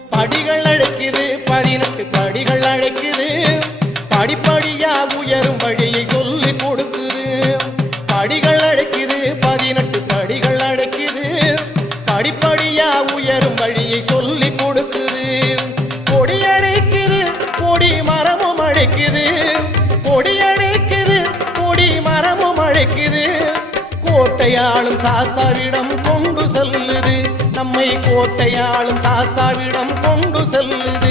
படிகள் அழைக்குது 18 படிகள் அழைக்குது படிப்படியா உயரும் வழியை சொல்லி கொடுக்குது படிகள் அழைக்குது 18 படிகள் அழைக்குது படிப்படியா உயரும் வழியை சொல்லி கொடுக்குது கொடி அழைக்குது கொடி மரமும் அழைக்குது கொடி அழைக்குது கொடி மரமும் அழைக்குது கோட்டையாளும் சாஸ்தாவிடம் கொண்டு செல்லுது நம்மை கோட்டையாளும் சாஸ்தாவிடம் கொண்டு செல்லுது